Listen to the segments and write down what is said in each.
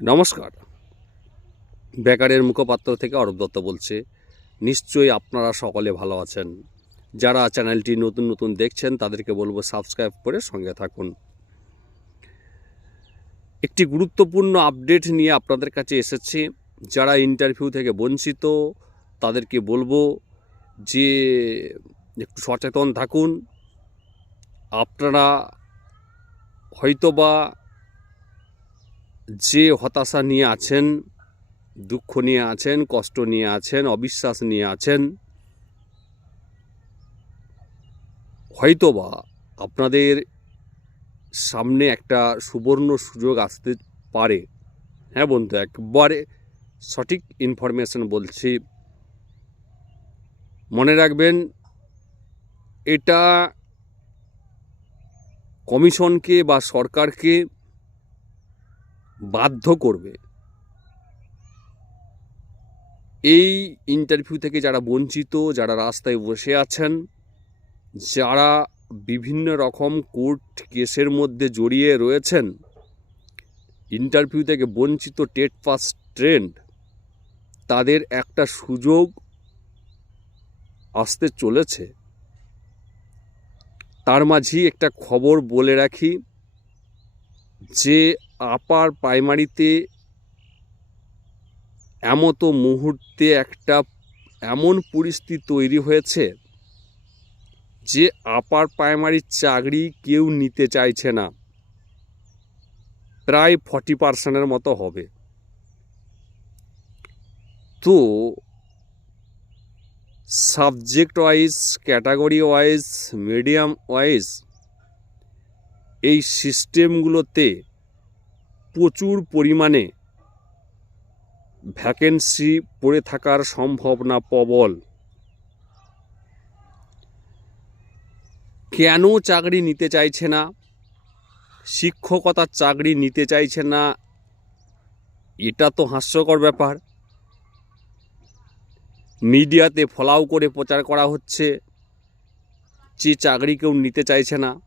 নমস্কার। বেকারের মুখপাত্র থেকে অরূপ দত্ত বলছে। নিশ্চয়ই আপনারা সকলে ভালো আছেন। যারা চ্যানেলটি নতুন নতুন দেখছেন, তাদেরকে বলব সাবস্ক্রাইব করে সঙ্গে থাকুন। একটি গুরুত্বপূর্ণ আপডেট নিয়ে আপনাদের কাছে এসেছি। যারা ইন্টারভিউ থেকে বঞ্চিত, তাদেরকে বলব যে একটু সচেতন থাকুন। আপনারা হয়তোবা যে হতাশা নিয়ে আছেন, দুঃখ নিয়ে আছেন, কষ্ট নিয়ে আছেন, অবিশ্বাস নিয়ে আছেন, হয়তোবা আপনাদের সামনে একটা সুবর্ণ সুযোগ আসতে পারে। হ্যাঁ বন্ধু, একবারে সঠিক ইনফরমেশন বলছি। মনে রাখবেন, এটা কমিশনকে বা সরকারকে বাধ্য করবে। এই ইন্টারভিউ থেকে যারা বঞ্চিত, যারা রাস্তায় বসে আছেন, যারা বিভিন্ন রকম কোর্ট কেসের মধ্যে জড়িয়ে রয়েছেন ইন্টারভিউ থেকে বঞ্চিত টেট পাস ট্রেন্ড, তাদের একটা সুযোগ আসতে চলেছে। তার মাঝেই একটা খবর বলে রাখি যে আপার প্রাইমারিতে এমতো মুহূর্তে একটা এমন পরিস্থিতি তৈরি হয়েছে যে আপার প্রাইমারির চাকরি কেউ নিতে চাইছে না। প্রায় ফর্টি পার্সেন্টের মতো হবে। তো subject wise, category wise, medium wise এই সিস্টেমগুলোতে প্রচুর পরিমাণে ভ্যাকেন্সি পড়ে থাকার সম্ভাবনা প্রবল। কেন চাকরি নিতে চাইছে না? শিক্ষকতার চাকরি নিতে চাইছে না? এটা তো হাস্যকর ব্যাপার। মিডিয়াতে ফলাও করে প্রচার করা হচ্ছে যে চাকরি কেউ নিতে চাইছে না।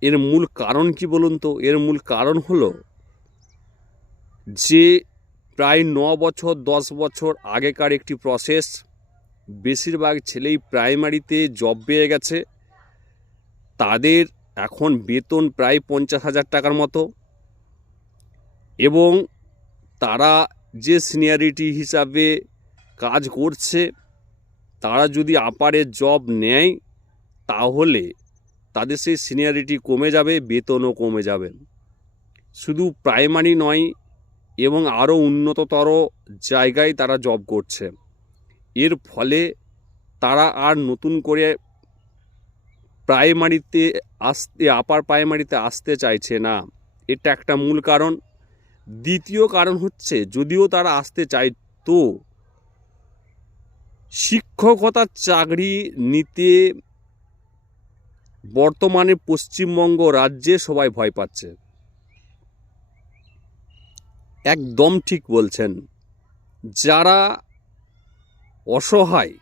এর মূল কারণ কি বলুন তো? এর মূল কারণ হলো যে প্রায় ন বছর, দশ বছর আগেকার একটি প্রসেস বেশিরভাগ ছেলেই প্রাইমারিতে জব পেয়ে গেছে। তাদের এখন বেতন প্রায় পঞ্চাশ হাজার টাকার মতো এবং তারা যে সিনিয়রিটি হিসাবে কাজ করছে, তারা যদি আপারের জব নেয়, তাহলে তাদের সেই সিনিয়রিটি কমে যাবে, বেতনও কমে যাবে। শুধু প্রাইমারি নয় এবং আরও উন্নততর জায়গায় তারা জব করছে। এর ফলে তারা আর নতুন করে প্রাইমারিতে আসতে আপার প্রাইমারিতে আসতে চাইছে না। এটা একটা মূল কারণ। দ্বিতীয় কারণ হচ্ছে, যদিও তারা আসতে চাইতো শিক্ষকতার চাকরি নিতে বর্তমানে পশ্চিমবঙ্গ রাজ্যে সবাই ভয় পাচ্ছে। একদম ঠিক বলছেন। যারা অসহায়,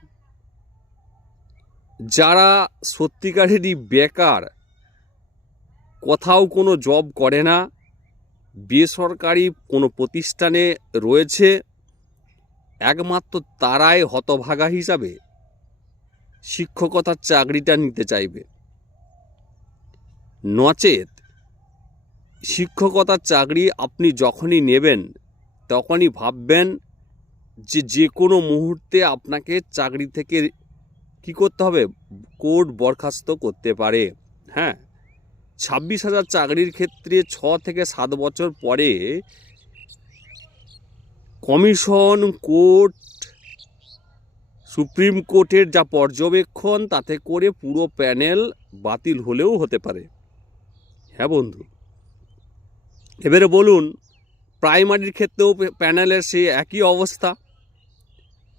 যারা সত্যিকারেরই বেকার, কোথাও কোনো জব করে না, বেসরকারি কোনো প্রতিষ্ঠানে রয়েছে, একমাত্র তারাই হতভাগা হিসাবে শিক্ষকতার চাকরিটা নিতে চাইবে। নচেত শিক্ষকতার চাকরি আপনি যখনই নেবেন, তখনই ভাববেন যে যে কোনো মুহূর্তে আপনাকে চাকরি থেকে কি করতে হবে? কোর্ট বরখাস্ত করতে পারে। হ্যাঁ ছাব্বিশ হাজার চাকরির ক্ষেত্রে ছ থেকে সাত বছর পরে কমিশন, কোর্ট, সুপ্রিম কোর্টের যা পর্যবেক্ষণ, তাতে করে পুরো প্যানেল বাতিল হলেও হতে পারে। হ্যাঁ বন্ধু। এবারে বলুন প্রাইমারির ক্ষেত্রেও প্যানেলের সে একই অবস্থা?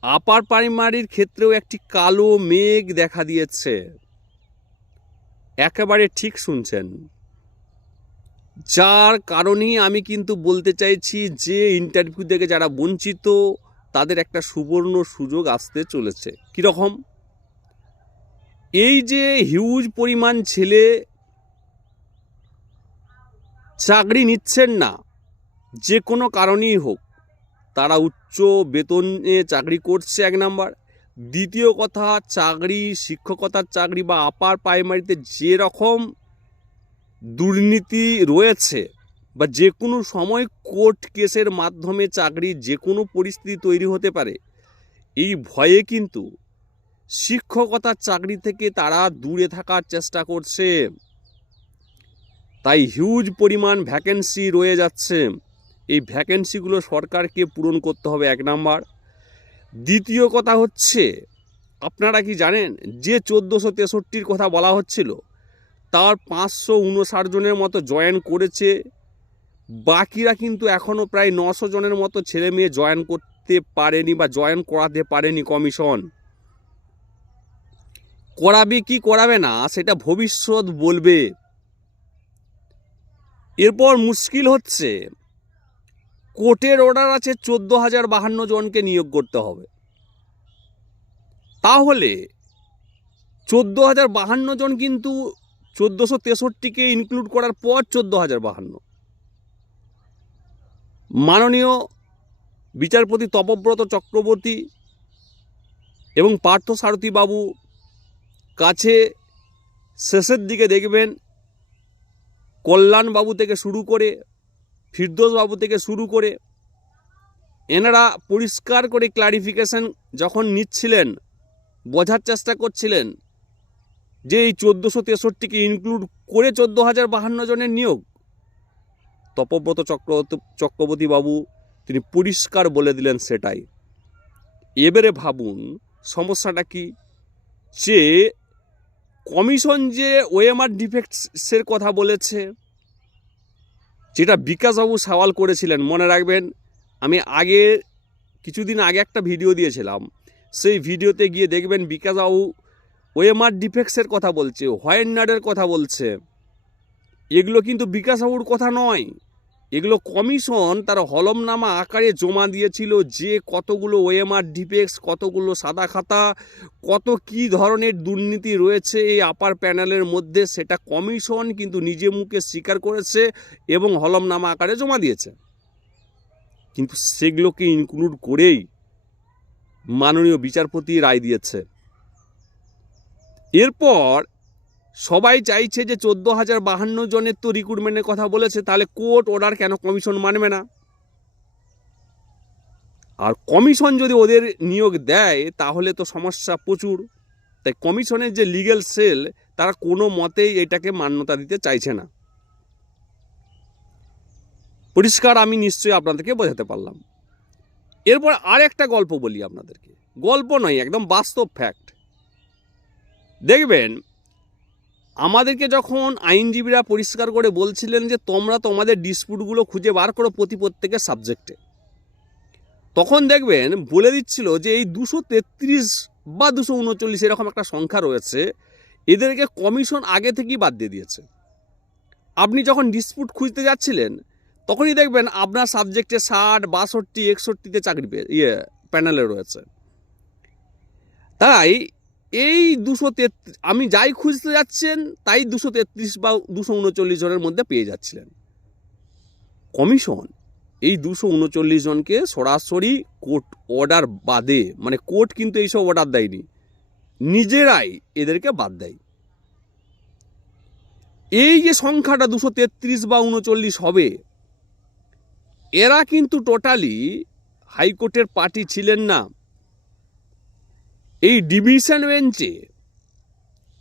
আপার প্রাইমারির ক্ষেত্রেও একটি কালো মেঘ দেখা দিয়েছে। একেবারে ঠিক শুনছেন। যার কারণেই আমি কিন্তু বলতে চাইছি যে ইন্টারভিউ থেকে যারা বঞ্চিত, তাদের একটা সুবর্ণ সুযোগ আসতে চলেছে। কীরকম? এই যে হিউজ পরিমাণ ছেলে চাকরি নিচ্ছেন না। যে কোনো কারণেই হোক। তারা উচ্চ বেতনে চাকরি করছে এক নাম্বার। দ্বিতীয় কথা, চাকরি, শিক্ষকতার চাকরি বা আপার প্রাইমারিতে যে রকম দুর্নীতি রয়েছে বা যে কোনো সময় কোর্ট কেসের মাধ্যমে চাকরি যে কোনো পরিস্থিতি তৈরি হতে পারে, এই ভয়ে কিন্তু শিক্ষকতার চাকরি থেকে তারা দূরে থাকার চেষ্টা করছে। তাই হিউজ পরিমাণ ভ্যাকেন্সি রয়ে যাচ্ছে। এই ভ্যাকেন্সিগুলো সরকারকে পূরণ করতে হবে এক নাম্বার। দ্বিতীয় কথা হচ্ছে, আপনারা কি জানেন যে চোদ্দোশো তেষট্টির কথা বলা হচ্ছিল, তার পাঁচশো উনষাট জনের মতো জয়েন করেছে। বাকিরা কিন্তু এখনও প্রায় নশো জনের মতো ছেলে মেয়ে জয়েন করতে পারেনি বা জয়েন করাতে পারেনি কমিশন করাবে কি করাবে না, সেটা ভবিষ্যৎ বলবে। এরপর মুশকিল হচ্ছে। কোর্টের অর্ডার আছে চোদ্দ হাজার বাহান্ন জনকে নিয়োগ করতে হবে। তাহলে চোদ্দ হাজার বাহান্ন জন কিন্তু চোদ্দোশো তেষট্টিকে ইনক্লুড করার পর চোদ্দ হাজার বাহান্ন। মাননীয় বিচারপতি তপব্রত চক্রবর্তী এবং পার্থ সারথী বাবু কাছে শেষের দিকে দেখবেন কল্যাণবাবু থেকে শুরু করে ফিরদোসবাবু থেকে শুরু করে এনারা পরিষ্কার করে ক্লারিফিকেশন যখন নিচ্ছিলেন, বোঝার চেষ্টা করছিলেন যে এই চোদ্দোশো তেষট্টিকে ইনক্লুড করে চোদ্দ হাজার বাহান্ন জনের নিয়োগ। তপব্রত চক্রবর্তী চক্রবর্তী বাবু তিনি পরিষ্কার বলে দিলেন সেটাই। এবারে ভাবুন, সমস্যাটা কি? যে কমিশন যে ওএমআর ডিফেক্টসের কথা বলেছে, যেটা বিকাশবাবু সওয়াল করেছিলেন, মনে রাখবেন, আমি আগে, কিছুদিন আগে একটা ভিডিও দিয়েছিলাম, সেই ভিডিওতে গিয়ে দেখবেন বিকাশবাবু ওএমআর ডিফেক্টসের কথা বলছে হোয়াইটনারের কথা বলছে। এগুলো কিন্তু বিকাশবাবুর কথা নয়। এগুলো কমিশন তার হলমনামা আকারে জমা দিয়েছিল যে কতগুলো ওএমআর ডিপেক্স, কতগুলো সাদা খাতা, কত কি ধরনের দুর্নীতি রয়েছে এই আপার প্যানেলের মধ্যে সেটা কমিশন কিন্তু নিজে মুখে স্বীকার করেছে এবং হলমনামা আকারে জমা দিয়েছে। কিন্তু সেগুলোকে ইনক্লুড করেই মাননীয় বিচারপতি রায় দিয়েছে। এরপর সবাই চাইছে যে চোদ্দ হাজার বাহান্ন জনের তো রিক্রুটমেন্টের কথা বলেছে, তাহলে কোর্ট অর্ডার কেন কমিশন মানবে না? আর কমিশন যদি ওদের নিয়োগ দেয়, তাহলে তো সমস্যা প্রচুর। তাই কমিশনের যে লিগ্যাল সেল তারা কোনো মতেই এটাকে মান্যতা দিতে চাইছে না। পরিষ্কার আমি নিশ্চয়ই আপনাদেরকে বোঝাতে পারলাম। এরপর আর একটা গল্প বলি আপনাদেরকে। গল্প নয়, একদম বাস্তব ফ্যাক্ট দেখবেন আমাদেরকে যখন আইনজীবীরা পরিষ্কার করে বলছিলেন যে তোমরা তোমাদের ডিসপুটগুলো খুঁজে বার করো প্রতি প্রত্যেকের সাবজেক্টে তখন দেখবেন বলে দিচ্ছিল যে এই দুশো তেত্রিশ বা দুশো উনচল্লিশ এরকম একটা সংখ্যা রয়েছে, এদেরকে কমিশন আগে থেকেই বাদ দিয়ে দিয়েছে। আপনি যখন ডিসপুট খুঁজতে যাচ্ছিলেন, তখনই দেখবেন আপনার সাবজেক্টে ষাট, বাষট্টি, একষট্টিতে চাকরি পেয়ে ইয়ে প্যানেলে রয়েছে। তাই এই দুশো আমি যাই খুঁজতে যাচ্ছেন, তাই দুশো তেত্রিশ বা দুশো উনচল্লিশ জনের মধ্যে পেয়ে যাচ্ছিলেন। কমিশন, এই দুশো উনচল্লিশ জনকে সরাসরি কোর্ট অর্ডার বাদে মানে কোর্ট কিন্তু এইসব অর্ডার দেয়নি, নিজেরাই এদেরকে বাদ দেয়। এই যে সংখ্যাটা দুশো তেত্রিশ বা উনচল্লিশ হবে, এরা কিন্তু টোটালি হাইকোর্টের পার্টি ছিলেন না। এই ডিভিশন বেঞ্চে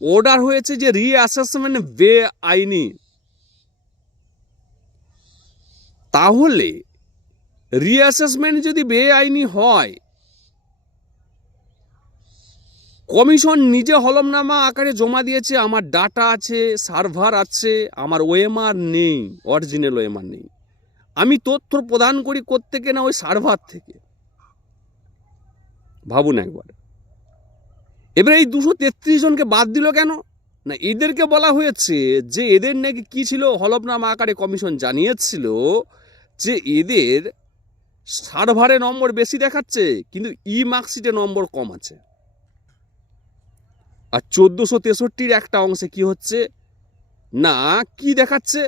অর্ডার হয়েছে যে রিঅ্যাসেসমেন্ট বে আইনি তাহলে রিঅ্যাসেসমেন্ট যদি বেআইনি হয়, কমিশন নিজে হলমনামা আকারে জমা দিয়েছে, আমার ডাটা আছে সার্ভার আছে, আমার ওএমআর নেই অরিজিনাল ওএমআর নেই। আমি তথ্য প্রদান করি কোত্থেকে না ওই সার্ভার থেকে? ভাবুন একবার। এবার এই দুশো তেত্রিশ জনকে বাদ দিল কেন? না, এদেরকে বলা হয়েছে যে এদের নাকি কি ছিল? হলফনামা আকারে কমিশন জানিয়েছিল যে এদের সার্ভারে নম্বর বেশি দেখাচ্ছে, কিন্তু ই মার্কশিটে নম্বর কম আছে। আর চোদ্দোশো তেষট্টির একটা অংশে কি হচ্ছে? না, কি দেখাচ্ছে?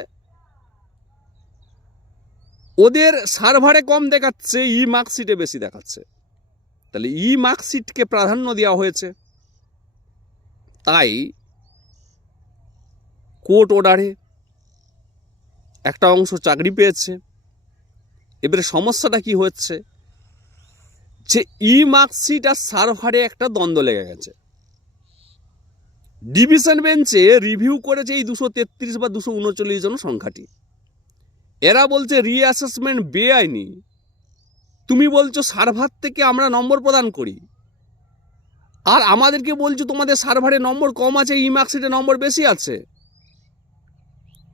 ওদের সার্ভারে কম দেখাচ্ছে, ই মার্কশিটে বেশি দেখাচ্ছে। তাহলে ই মার্কশিটকে প্রাধান্য দেওয়া হয়েছে। তাই কোর্ট অর্ডারে একটা অংশ চাকরি পেয়েছে। এবারে সমস্যাটা কি হচ্ছে? যে ই মার্কশিট আর সার্ভারে একটা দ্বন্দ্ব লেগে গেছে। ডিভিশন বেঞ্চে রিভিউ করেছে এই দুশো তেত্রিশ বা দুশো উনচল্লিশ জন সংখ্যাটি। এরা বলছে রিঅ্যাসেসমেন্ট বেআইনি। তুমি বলছো সার্ভার থেকে আমরা নম্বর প্রদান করি। আর আমাদেরকে বলছো তোমাদের সার্ভারে নম্বর কম আছে ই মার্কশিটে নম্বর বেশি আছে।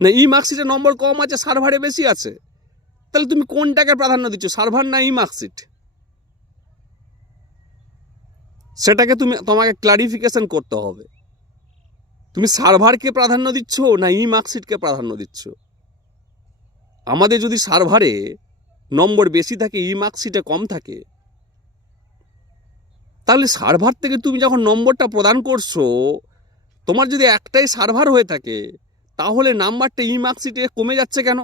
না ই মার্কশিটে নম্বর কম আছে, সার্ভারে বেশি আছে। তাহলে তুমি কোনটাকে প্রাধান্য দিচ্ছ, সার্ভার না ই মার্কশিট সেটাকে তুমি, তোমাকে ক্লারিফিকেশন করতে হবে। তুমি সার্ভারকে প্রাধান্য দিচ্ছ না ই মার্কশিটকে প্রাধান্য দিচ্ছ? আমাদের যদি সার্ভারে নম্বর বেশি থাকে ই মার্কশিটে কম থাকে তাহলে সার্ভার থেকে তুমি যখন নম্বরটা প্রদান করছ, তোমার যদি একটাই সার্ভার হয়ে থাকে, তাহলে নাম্বারটা ই মার্কশিটে কমে যাচ্ছে কেন?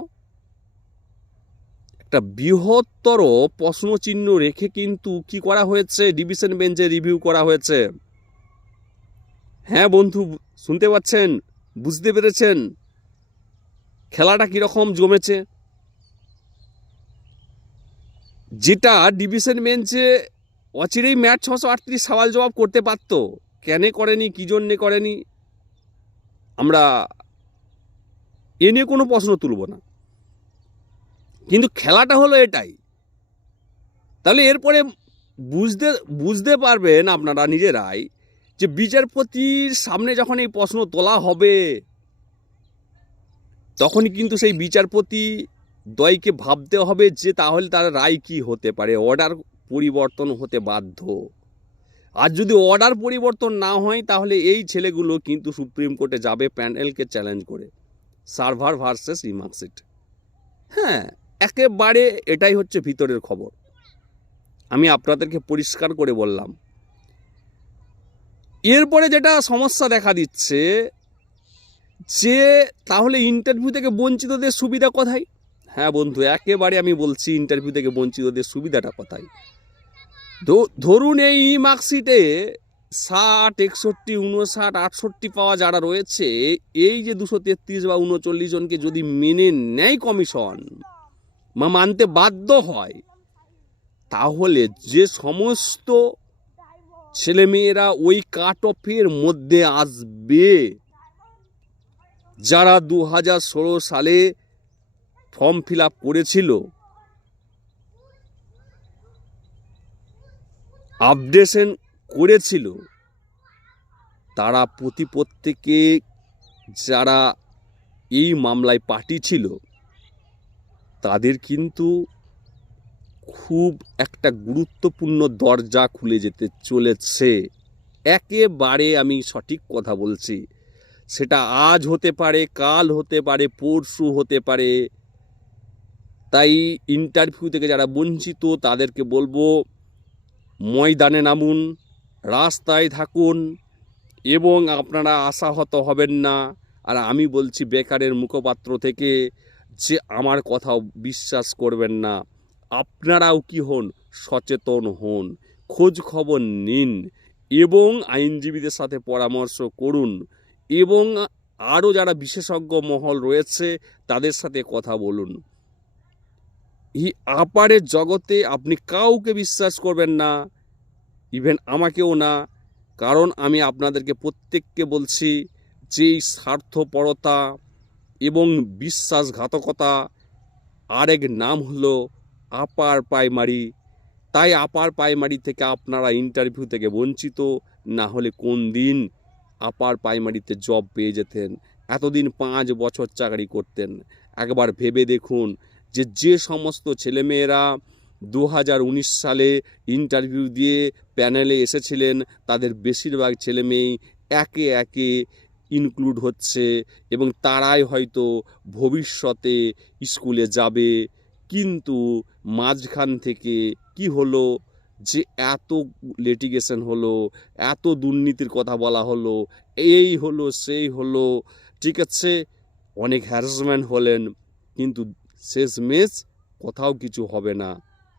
একটা বৃহত্তর প্রশ্নচিহ্ন রেখে কিন্তু কি করা হয়েছে? ডিভিশন বেঞ্চে রিভিউ করা হয়েছে। হ্যাঁ বন্ধু, শুনতে পাচ্ছেন? বুঝতে পেরেছেন? খেলাটা কীরকম জমেছে? যেটা ডিভিশন বেঞ্চে অচিরেই ম্যাচ ছশো আটত্রিশ সওয়াল জবাব করতে পারতো। কেন করেনি, কী জন্যে করেনি, আমরা এ নিয়ে কোনো প্রশ্ন তুলব না। কিন্তু খেলাটা হলো এটাই। তাহলে এরপরে বুঝতে বুঝতে পারবেন আপনারা নিজেরাই যে বিচারপতির সামনে যখন এই প্রশ্ন তোলা হবে, তখনই কিন্তু সেই বিচারপতি দয়কে ভাবতে হবে যে তাহলে তার রায় কি হতে পারে অর্ডার পরিবর্তন হতে বাধ্য। আর যদি অর্ডার পরিবর্তন না হয়, তাহলে এই ছেলেগুলো কিন্তু সুপ্রিম কোর্টে যাবে প্যানেলকে চ্যালেঞ্জ করে। সার্ভার ভার্সেস রিমার্কশিট হ্যাঁ একেবারে এটাই হচ্ছে ভিতরের খবর। আমি আপনাদেরকে পরিষ্কার করে বললাম। এরপরে যেটা সমস্যা দেখা দিচ্ছে, যে তাহলে ইন্টারভিউ থেকে বঞ্চিতদের সুবিধা কোথায়? হ্যাঁ বন্ধু, একেবারে আমি বলছি ইন্টারভিউ থেকে বঞ্চিতদের সুবিধাটা কোথায়? ধরুন এই মার্কশিটে ষাট, একষট্টি উনষাট আটষট্টি পাওয়া যারা রয়েছে, এই যে দুশো তেত্রিশ বা উনচল্লিশ জনকে যদি মেনে নেয় কমিশন বা মানতে বাধ্য হয়, তাহলে যে সমস্ত ছেলেমেয়েরা ওই কাট অফের মধ্যে আসবে, যারা দু হাজার ষোলো সালে ফর্ম ফিল আপ করেছিল? আপডেশন করেছিল? তারা প্রতি প্রত্যেকে যারা এই মামলায় পার্টি ছিল, তাদের কিন্তু খুব একটা গুরুত্বপূর্ণ দরজা খুলে যেতে চলেছে। একেবারে আমি সঠিক কথা বলছি। সেটা আজ হতে পারে, কাল হতে পারে, পরশু হতে পারে। তাই ইন্টারভিউ থেকে যারা বঞ্চিত, তাদেরকে বলব, ময়দানে নামুন, রাস্তায় থাকুন এবং আপনারা আশাহত হবেন না। আর আমি বলছি, বেকারের মুখপাত্র থেকে যে আমার কথাও বিশ্বাস করবেন না। আপনারাও কি হন? সচেতন হন, খোঁজ খবর নিন এবং আইনজীবীদের সাথে পরামর্শ করুন এবং আরও যারা বিশেষজ্ঞ মহল রয়েছে, তাদের সাথে কথা বলুন। এই আপারের জগতে আপনি কাউকে বিশ্বাস করবেন না ইভেন আমাকেও না। কারণ আমি আপনাদেরকে প্রত্যেককে বলছি যে এই স্বার্থপরতা এবং বিশ্বাসঘাতকতা আরেক নাম হলো আপার প্রাইমারি। তাই আপার প্রাইমারি থেকে আপনারা ইন্টারভিউ থেকে বঞ্চিত, না হলে কোন দিন আপার প্রাইমারিতে জব পেয়ে যেতেন, এতদিন পাঁচ বছর চাকরি করতেন। একবার ভেবে দেখুন যে যে সমস্ত ছেলেমেয়েরা দু হাজার উনিশ সালে ইন্টারভিউ দিয়ে প্যানেলে এসেছিলেন, তাদের বেশিরভাগ ছেলেমেয়েই একে একে ইনক্লুড হচ্ছে এবং তারাই হয়তো ভবিষ্যতে স্কুলে যাবে। কিন্তু মাঝখান থেকে কি হলো? যে, এত লিটিগেশন হলো, এত দুর্নীতির কথা বলা হলো, এই হলো, সেই হলো, ঠিক আছে? অনেক হ্যারাসমেন্ট হলেন, কিন্তু শেষমেশ কোথাও কিছু হবে না।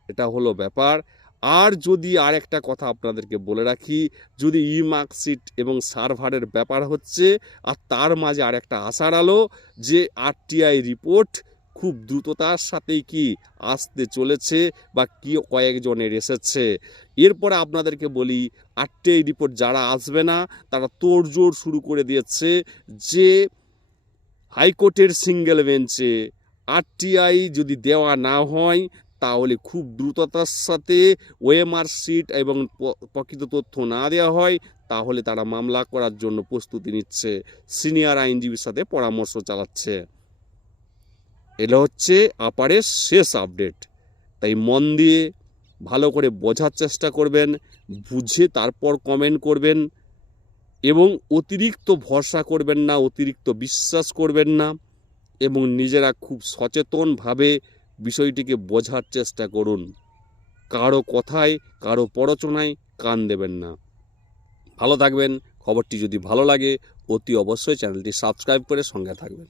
এটা হলো ব্যাপার। আর যদি আর একটা কথা আপনাদেরকে বলে রাখি, যদি ই মার্কশিট এবং সার্ভারের ব্যাপার হচ্ছে, আর তার মাঝে আর একটা আশার আলো যে আরটিআই রিপোর্ট খুব দ্রুততার সাথেই কি আসতে চলেছে বা কি কয়েকজনের এসেছে। এরপরে আপনাদেরকে বলি আরটিআই রিপোর্ট যারা আসবে না, তারা তোড়জোড় শুরু করে দিয়েছে যে হাইকোর্টের সিঙ্গেল বেঞ্চে আরটিআই যদি দেওয়া না হয়, তাহলে খুব দ্রুততার সাথে ওএমআর সিট এবং প্রকৃত তথ্য না দেওয়া হয়, তাহলে তারা মামলা করার জন্য প্রস্তুতি নিচ্ছে। সিনিয়র আইনজীবীর সাথে পরামর্শ চালাচ্ছে। এটা হচ্ছে আপারের শেষ আপডেট। তাই মন দিয়ে ভালো করে বোঝার চেষ্টা করবেন, বুঝে তারপর কমেন্ট করবেন এবং অতিরিক্ত ভরসা করবেন না, অতিরিক্ত বিশ্বাস করবেন না। এবং নিজেরা খুব সচেতনভাবে বিষয়টিকে বোঝার চেষ্টা করুন। কারও কথায়, কারও পরচনায় কান দেবেন না। ভালো থাকবেন। খবরটি যদি ভালো লাগে, অতি অবশ্যই চ্যানেলটি সাবস্ক্রাইব করে সঙ্গে থাকবেন।